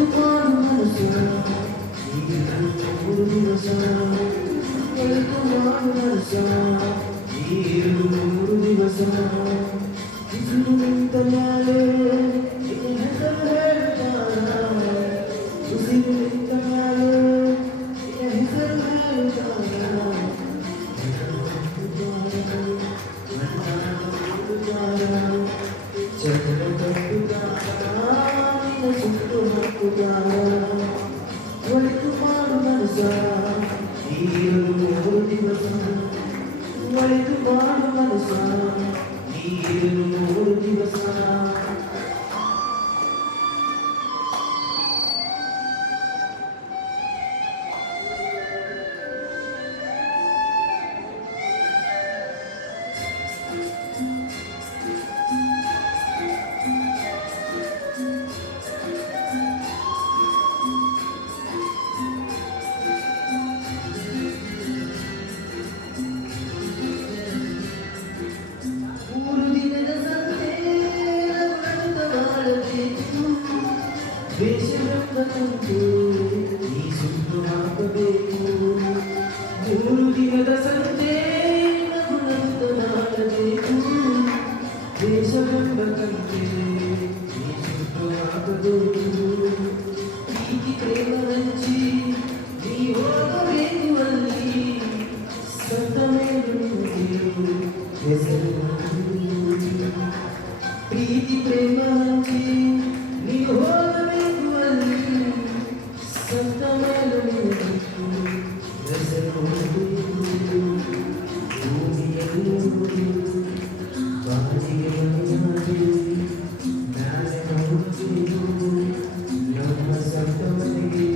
ಒಳಿತು ಮಾಡು ಮನಸ್ಸ ನೀರು ಮೂರು ದಿವಸ ಒಳಿತು ಮಾಡು ಮನಸ್ಸ ನೀರು ಮೂರು ದಿವಸ ಬಿಸಿಲು ನಿಂತ ಮ್ಯಾಲೆ ನಿನ್ನ ಹೆಸರು ಹೇಳ್ತಾರ ಬಿಸಿಲು ನಿಂತ ಮ್ಯಾಲೆ ನಿನ್ನ ಹೆಸರು ಹೇಳ್ತಾರ ಚಕ್ರ ಕಟ್ಟುತ್ತಾರ ನಿನ್ನ ಸುತ್ತು ಹಾಕುತ್ತಾರ ಒಳಿತು ಮಾಡು ಮನಸ್ಸ ನೀರು ಮೂರು ದಿವಸ ಒಳಿತು ಮಾಡು ಮನಸ್ಸ ನೀರು ಮೂರು ದಿವಸ ವೇಷವೆಂಬಂತೆ ನೀ ಸುತ್ತು ಹಾಕಬೇಕು ಮೂರು ದಿನದ ಸಂತೆ ನಗುನಂತ ಮಾಡಬೇಕು ವೇಷವೆಂಬಂತೆ ನೀ ಸುತ್ತು ಹಾಕಬೇಕು ಪ್ರೀತಿ ಪ್ರೇಮ ಹಂಚಿ ನೀ ಹೋಗಬೇಕು ಅಲ್ಲಿ ಸತ್ತ ಮೇಲು ಹೆಸರು ಪ್ರೀತಿ ಪ್ರೇಮ ಹಂಚಿ ನೀ ಹೋಗಬೇಕು ಅಲ್ಲಿ ಸತ್ತ ಮೇಲು ಹೆಸರು ಭೂಮಿಯನ್ನು ಬಾಳಿಗೆ ಮ್ಯಾಲೆ ನೋಡುವುದು ನಮ್ಮ ಸತ್ತ ಮನೆಗೆ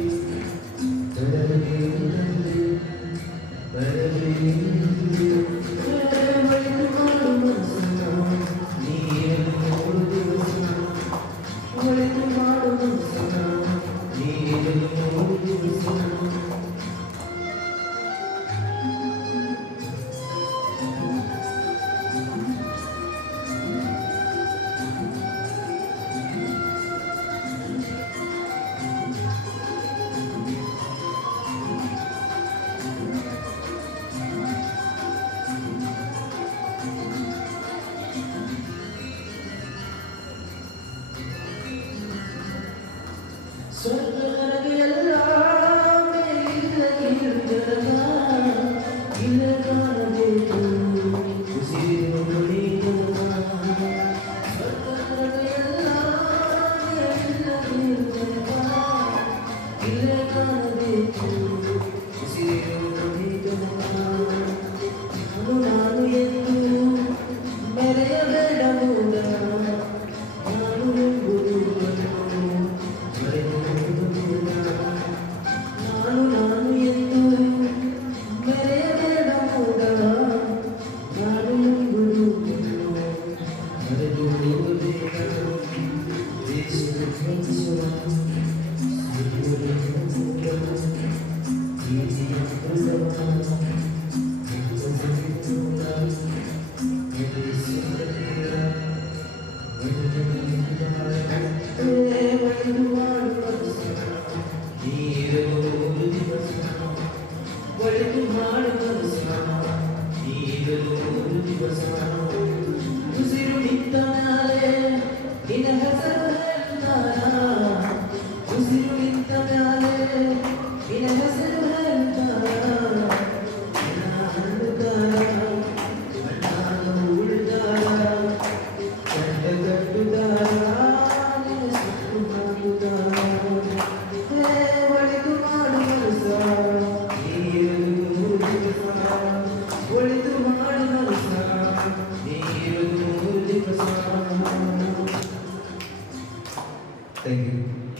ಬರಬೇಕಿದ್ದಲ್ಲಿ ಒಳಿತು ಮಾಡು ಮನಸ್ಸ ನೀರು ಮೂರು ದಿವಸ ಒಳಿತು ಮಾಡು ಮನಸ್ಸ ನೀರು ಮೂರು ದಿವಸ ಸ್ವರ್ಗನಗೆಲ್ಲ ಇಲ್ಲ ಕಾಣಬೇಕು ಉಸಿರು ಸ್ವರ್ಗನಗೆಲ್ಲ ಇಲ್ಲ ಕಾಣಬೇಕು ಉಸಿರು ನಾನು ಎಂದು ಮೆರೆಯಬೇಡ ಮೂಲ ನಾನು ಎಂಬುದು ನಾನು ಎಂದು ಮೆರೆಯಬೇಡ ಮೂಡ ನಾನು ಎಂಬುದು ಮರೆತು ಹೋಗಬೇಡ ದೇಶದ ಧ್ವಂಸವ ಪ್ರೀತಿಯ ಒಳಿತು ಮಾಡು ಮನಸ್ಸ ನೀರು ಮೂರು ದಿವಸ ಒಳಿತು ಮಾಡು ಮನಸ್ಸ ನೀರು ಮೂರು ದಿವಸ ಉಸಿರು ನಿಂತ ಮ್ಯಾಲೆ ನಿನ್ನ ಹೆಸರು ಹೇಳ್ತಾರ ಉಸಿರು ನಿಂತ ಮ್ಯಾಲೆ ನಿನ್ನ ಹೆಸರು ಹೇಳ್ತಾರ ಒಳಿತು ಮಾಡು ಮನಸ್ಸ ನೀರು ಮೂರು ದಿವಸ ಒಳಿತು ಮಾಡು ಮನಸ್ಸ ನೀರು ಮೂರು ದಿವಸ ಥ್ಯಾಂಕ್ ಯು